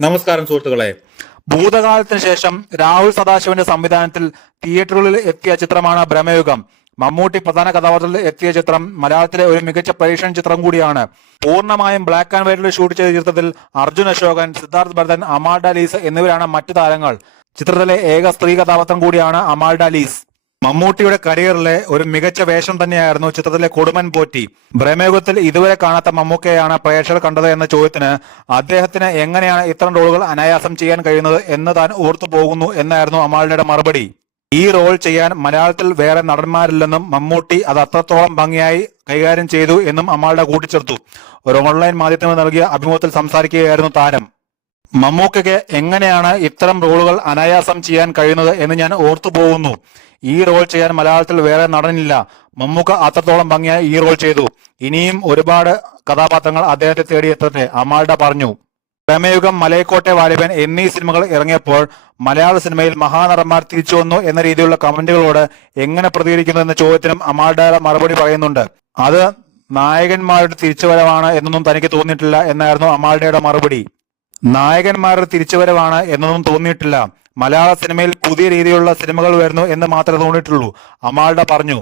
നമസ്കാരം സുഹൃത്തുക്കളെ. ഭൂതകാലത്തിന് ശേഷം രാഹുൽ സദാശിവന്റെ സംവിധാനത്തിൽ തിയേറ്ററുകളിൽ എത്തിയ ചിത്രമാണ് ഭ്രമയുഗം. മമ്മൂട്ടി പ്രധാന കഥാപാത്രത്തിൽ എത്തിയ ചിത്രം മലയാളത്തിലെ ഒരു മികച്ച പരീക്ഷണ ചിത്രം കൂടിയാണ്. പൂർണ്ണമായും ബ്ലാക്ക് ആൻഡ് വൈറ്റിൽ ഷൂട്ട് ചെയ്ത ചിത്രത്തിൽ അർജുൻ അശോകൻ, സിദ്ധാർത്ഥ് ഭരതൻ, അമാൽഡ ലീസ് എന്നിവരാണ് മറ്റു താരങ്ങൾ. ചിത്രത്തിലെ ഏക സ്ത്രീ കഥാപാത്രം കൂടിയാണ് അമാൽഡ ലീസ്. മമ്മൂട്ടിയുടെ കരിയറിലെ ഒരു മികച്ച വേഷം തന്നെയായിരുന്നു ചിത്രത്തിലെ കൊടുമൻ പോറ്റി. ഭ്രമയുഗത്തിൽ ഇതുവരെ കാണാത്ത മമ്മൂക്കയാണ് പ്രേക്ഷകർ കണ്ടത് എന്ന ചോദ്യത്തിന് അദ്ദേഹത്തിന് എങ്ങനെയാണ് ഇത്തരം റോളുകൾ അനായാസം ചെയ്യാൻ കഴിയുന്നത് എന്ന് താൻ ഓർത്തു പോകുന്നു എന്നായിരുന്നു അമാൽഡയുടെ മറുപടി. ഈ റോൾ ചെയ്യാൻ മലയാളത്തിൽ വേറെ നടന്മാരില്ലെന്നും മമ്മൂട്ടി അത് അത്രത്തോളം ഭംഗിയായി കൈകാര്യം ചെയ്തു എന്നും അമാൽഡ കൂട്ടിച്ചേർത്തു. ഒരു ഓൺലൈൻ മാധ്യമത്തിന് നൽകിയ അഭിമുഖത്തിൽ സംസാരിക്കുകയായിരുന്നു താരം. മമ്മൂക്കയ്ക്ക് എങ്ങനെയാണ് ഇത്തരം റോളുകൾ അനായാസം ചെയ്യാൻ കഴിയുന്നത് എന്ന് ഞാൻ ഓർത്തു പോകുന്നു. ഈ റോൾ ചെയ്യാൻ മലയാളത്തിൽ വേറെ നടനില്ല. മമ്മൂക്ക അത്രത്തോളം ഭംഗിയായി ഈ റോൾ ചെയ്തു. ഇനിയും ഒരുപാട് കഥാപാത്രങ്ങൾ അദ്ദേഹത്തെ തേടിയെത്തട്ടെ, അമാൽഡ പറഞ്ഞു. ഭ്രമയുഗം, മലയക്കോട്ടെ വാലിബൻ എന്നീ സിനിമകൾ ഇറങ്ങിയപ്പോൾ മലയാള സിനിമയിൽ മഹാനടന്മാർ തിരിച്ചു വന്നു എന്ന രീതിയിലുള്ള കമന്റുകളോട് എങ്ങനെ പ്രതികരിക്കുന്നു എന്ന ചോദ്യത്തിനും അമാൽഡയുടെ മറുപടി പറയുന്നുണ്ട്. അത് നായകന്മാരുടെ തിരിച്ചുവരവാണ് എന്നൊന്നും തനിക്ക് തോന്നിയിട്ടില്ല എന്നായിരുന്നു അമാൽഡയുടെ മറുപടി. നായകന്മാരുടെ തിരിച്ചുവരവാണ് എന്നൊന്നും തോന്നിയിട്ടില്ല. മലയാള സിനിമയിൽ പുതിയ രീതിയിലുള്ള സിനിമകൾ വരുന്നു എന്ന് മാത്രമേ തോന്നിയിട്ടുള്ളൂ, അമാൽഡ പറഞ്ഞു.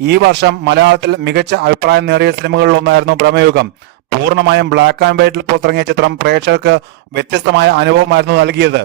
ഈ വർഷം മലയാളത്തിൽ മികച്ച അഭിപ്രായം നേടിയ സിനിമകളിൽ ഒന്നായിരുന്നു ഭ്രമയുഗം. പൂർണ്ണമായും ബ്ലാക്ക് ആൻഡ് വൈറ്റിൽ പുറത്തിറങ്ങിയ ചിത്രം പ്രേക്ഷകർക്ക് വ്യത്യസ്തമായ അനുഭവമായിരുന്നു നൽകിയത്.